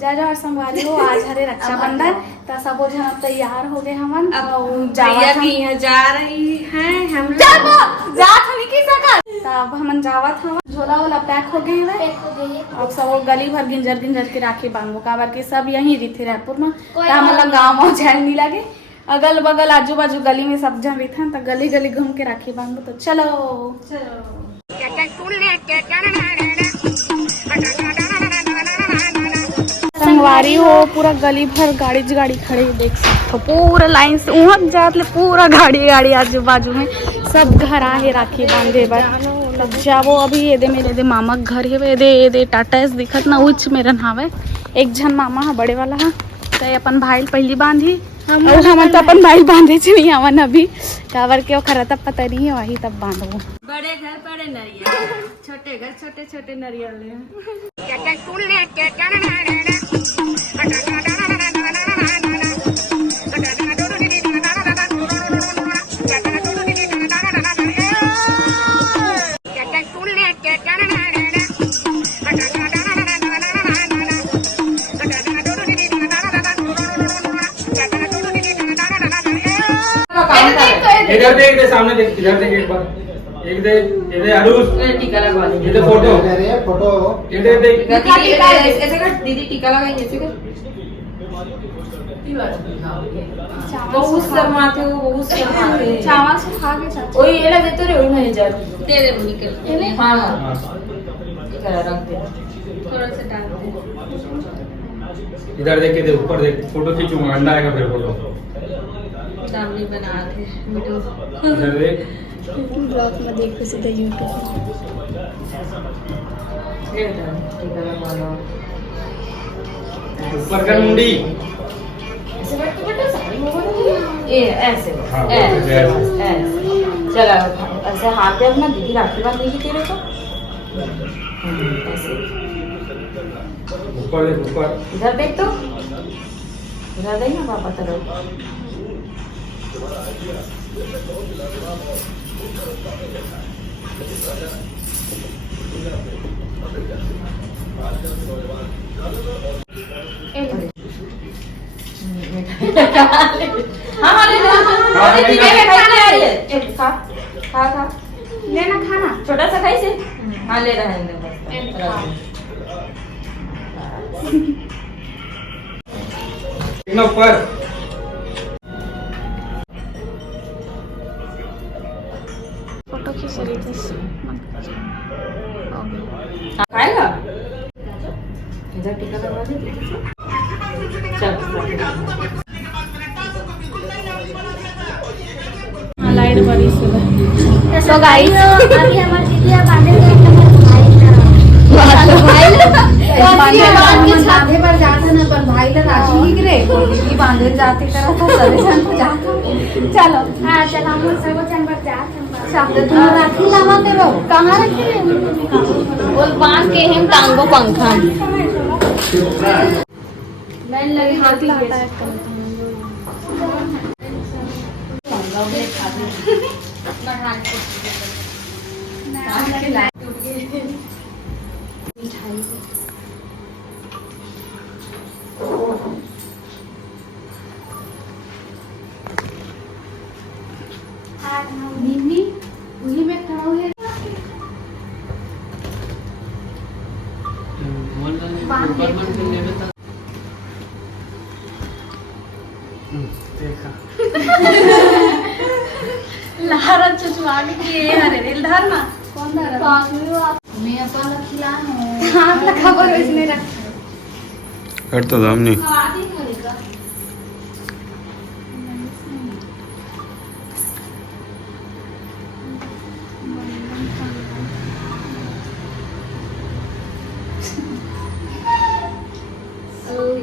जय जय संगवारी हो। आज हरे रक्षाबंधन तो सब जन तैयार हो गए हमन। अब भैया के यहाँ जा रही हैं हम तब हमन जावत हम झोला वोला पैक हो गए है और सब गली भर गिंजर गिंजर के राखी बांधो काबर के सब यहीं रही रायपुर में मतलब गाँव में जाए नहीं लगे। अगल बगल आजू बाजू गली में सब जन रही तो गली गली घूम के राखी बांधो। तो चलो संगवारी हो पूरा गली भर गाड़ी खड़ी देख सकते हो पूरा लाइन से वहाँ जात ले पूरा गाड़ी आजू बाजू में सब घर आहे राखी बांधे बर। तब जाबो अभी ये दे मेरे दे मामा घर है ये दे टाटा एस दिखत ना उच मेरा नावे एक जन मामा है बड़े वाला है तो अपन भाई पहली बांधी और हम तो अपन भाई बांधे नहीं हमन अभी काबर के खरा तब पता नहीं है वही तब बांधो। बड़े घर बड़े नरियल छोटे घर छोटे छोटे नरियल इधर देख दे सामने देख इधर देख एक बार एक दे ये दे आरुष टीका लगवा दे ये दे फोटो ये दे देख ऐसे कर दीदी टीका लगाई ऐसे कर बहुत शर्माते हो बहुत शर्माते चावल से खा के चाचा ओए ये लगे तो रे ओए नहीं जा तेरे मुंह के हां करा रख दे थोड़ा सा डाल दे इधर देख के दे ऊपर देख फोटो खींचूंगा अंडा आएगा फिर फोटो सामने बना थे वीडियो इधर देख ब्लॉग में देख सीधे यूट्यूब टीका लगवा लो ऊपर कर मुंडी ऐसे बैठ के साड़ी में ये ऐसे हाँ, ऐसे चला ऐसे हाथ पे अपना दीदी राखी बांधेगी तेरे को ऐसे ऊपर देख ऊपर इधर देख तो इधर देख ना पापा तरफ खा लेना खाना छोटा सा खाई से हाँ ले रहा है ऊपर फोटो खींच रही थी खाएगा इधर टीका लगवा दे लाइट बड़ी से तो गाइस अभी हमारी दीदी बांधे साधे पर जाते ना पर भाई तो राखी ही गिरे दीदी बांधे जाते करा था सभी जन को जाता चलो हाँ चल हम लोग सब जन पर जाते शब्द तुम राखी लावा के रो कहाँ रखे वो बांध के हम टांगो पंखा मैं लगे हाथ लाता है दीदी उन्हीं में खड़ा हुए लहरा चुचवा के ये हरे दिल धरना कौन धरा मैं अपन खिला हूँ हाथ लगा पर इसने रख कर तो दाम नहीं आती खरीदा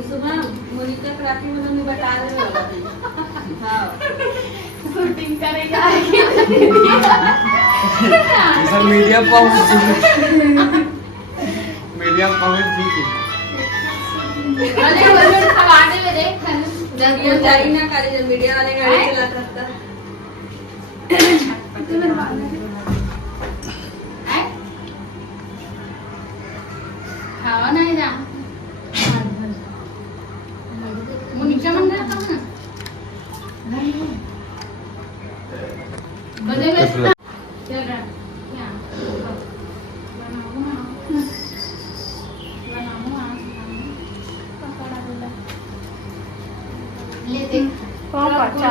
सुबह मोनिका राखी में बता रहे हो हाँ शूटिंग करेगा सर मीडिया पहुंच अरे वो खवाने में देख जब ये जाई ना काली जब मीडिया वाले गाड़ी चलाता था खावा नहीं जा अच्छा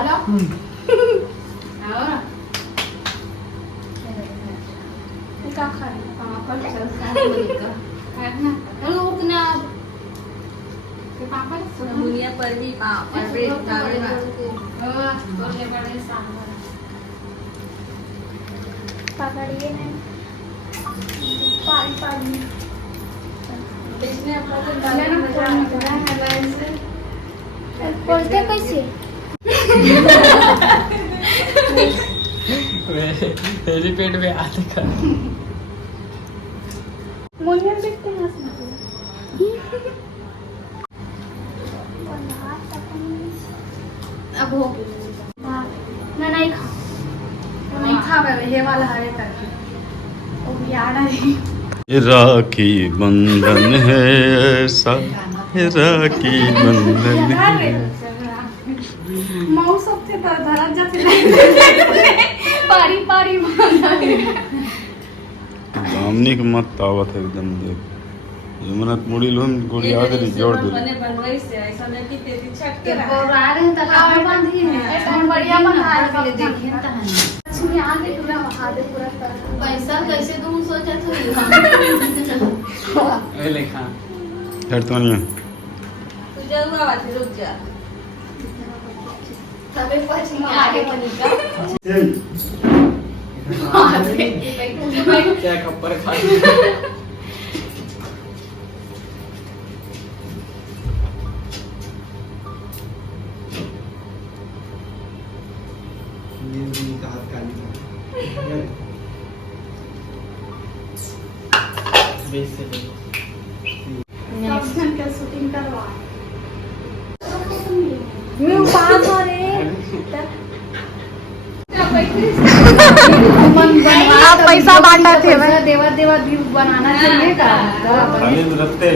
क्या खा रही दुनिया पर भी पकड़िए नहीं पानी पानी बोलते कैसे हेलीपैड पे आते कर मोनियर देखते हैं अब हो ना नहीं खा नहीं खा ये वाला हरे करके ओ याद है ये राखी बंधन है ऐसा, ये राखी बंधन है। मऊ सबसे धरा जाते पारी पारी दामनी के मत आवत है एकदम देख जमनत मुड़ी लोन गोली आदे जोड़ दे बने बनवाई से ऐसा नहीं कि तेरी छट के और आ रहे हैं तलाव बांधी है एकदम बढ़िया बना के लिए रहे देखिए तो है लक्ष्मी आगे पूरा महादेव पूरा कर पैसा कैसे दूं सोचा तो ए लेखा हट तो नहीं तू जाऊंगा वाले रुक जा तबे पछी आगे बनीगा क्या खप्पर खा एक्शन का शूटिंग करवा मैं पास हो रे आप पैसा बांटा थे देवा देवा दीप बनाना चाहिए का खाली में रखते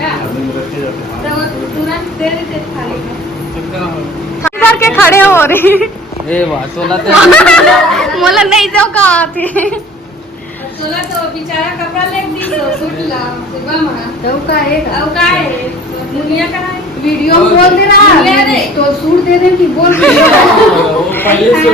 खाली में रखते जाते तुरंत दे देते थाली में इधर के खड़े हो रही ए वाह 16 मोला नहीं जाओ कहाँ थे सोला तो बेचारा कपड़ा ले दी तो सूट ला सुबह में तो का है अब का है दुनिया का है वीडियो में बोल दे रहा ले दे। है तो सूट दे दे कि बोल दे वो पहले से